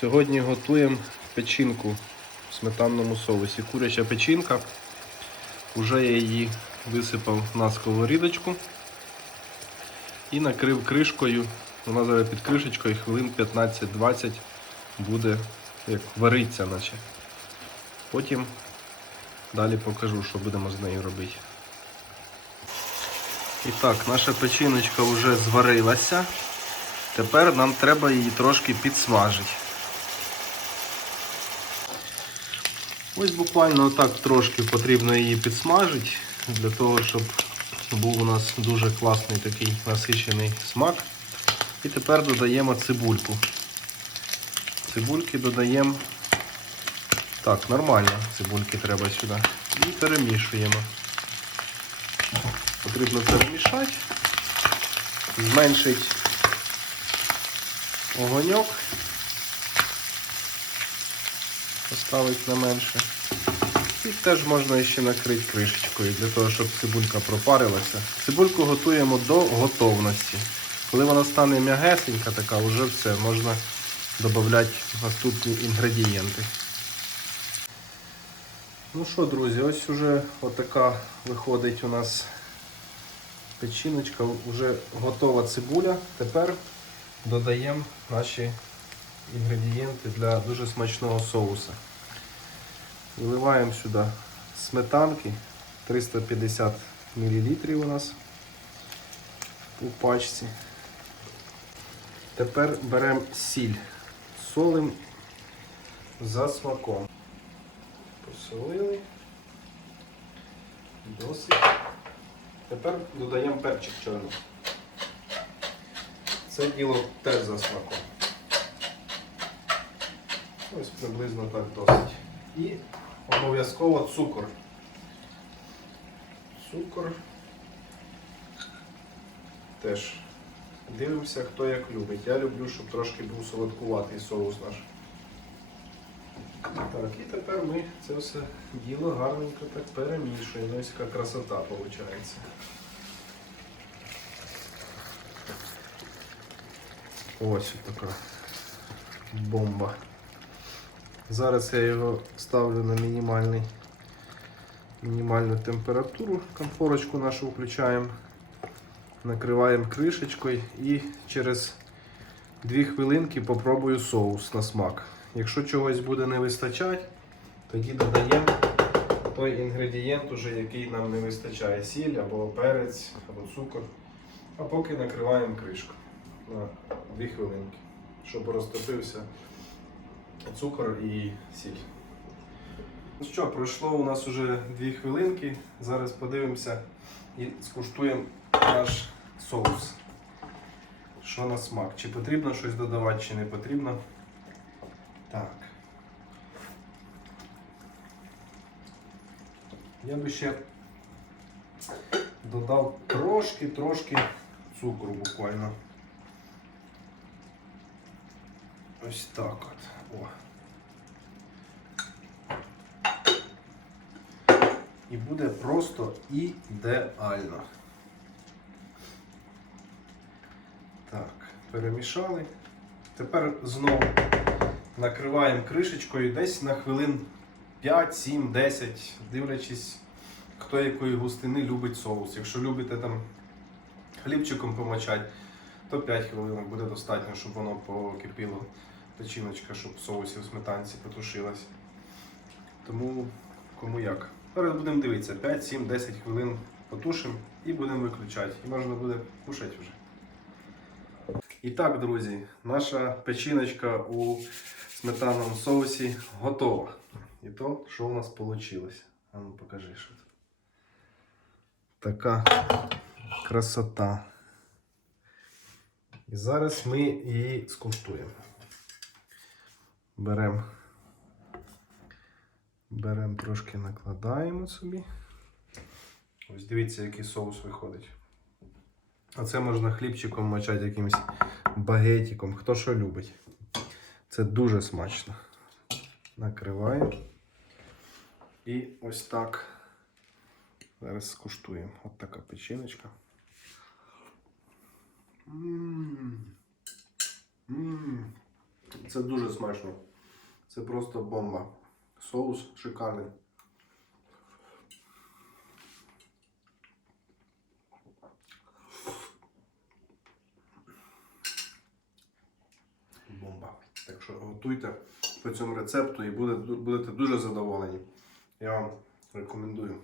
Сьогодні готуємо печінку в сметанному соусі. Куряча печінка. Уже я її висипав на сковорідочку і накрив кришкою. Вона зараз під кришечкою хвилин 15-20 буде як вариться, наче. Потім далі покажу, що будемо з нею робити. І так, наша печіночка вже зварилася. Тепер нам треба її трошки підсмажити. Ось буквально так трошки потрібно її підсмажити, для того, щоб був у нас дуже класний такий насичений смак. І тепер додаємо цибульку. Цибульки додаємо. Так, нормально цибульки треба сюди. І перемішуємо. Потрібно перемішати, зменшити огоньок, поставити на менше. І теж можна ще накрити кришечкою, для того, щоб цибулька пропарилася. Цибульку готуємо до готовності. Коли вона стане м'ягесенька, така, вже все, можна додати наступні інгредієнти. Ну що, друзі, ось уже отака виходить у нас печіночка, вже готова цибуля. Тепер додаємо наші інгредієнти для дуже смачного соуса. Виливаємо сюди сметанки 350 мл у нас у пачці. Тепер беремо сіль, солимо за смаком. Посолили. Досить. Тепер додаємо перчик чорний. Це діло теж за смаком. Ось приблизно так досить. І обов'язково цукор. Цукор. Теж дивимося, хто як любить. Я люблю, щоб трошки був солодкуватий соус наш. Так, і тепер ми це все діло гарненько так перемішуємо. Ось яка красота виходить. Ось така бомба. Зараз я його ставлю на мінімальний, мінімальну температуру, комфорочку нашу включаємо, накриваємо кришечкою і через 2 хвилинки попробую соус на смак. Якщо чогось буде не вистачати, тоді додаємо той інгредієнт, уже, який нам не вистачає, сіль або перець, або цукор. А поки накриваємо кришку на 2 хвилинки, щоб розтопився цукор і сіль. Ну що, пройшло у нас вже 2 хвилинки. Зараз подивимося і скуштуємо наш соус. Що на смак? Чи потрібно щось додавати, чи не потрібно. Так. Я би ще додав трошки-трошки цукру буквально. Ось так от. О. І буде просто ідеально. Так, перемішали. Тепер знову накриваємо кришечкою десь на хвилин 5, 7, 10, дивлячись, хто якої густини любить соус. Якщо любите там хлібчиком помочати, то 5 хвилин буде достатньо, щоб воно покипіло печіночка, щоб в соусі в сметанці потушилась. Тому кому як. Зараз будемо дивитися, 5, 7, 10 хвилин потушимо і будемо виключати. І можна буде кушати вже. І так, друзі, наша печіночка у сметанному соусі готова. І то, що у нас вийшло. А ну покажи, що це. Така красота. І зараз ми її скуштуємо. Беремо. Беремо трошки накладаємо собі. Ось дивіться, який соус виходить. А це можна хлібчиком мочати якимось багетиком, хто що любить. Це дуже смачно. Накриваємо. І ось так. Зараз скуштуємо. От така печіночка. Це дуже смачно. Це просто бомба. Соус шикарний. Бомба. Так що готуйте по цьому рецепту і будете дуже задоволені. Я вам рекомендую.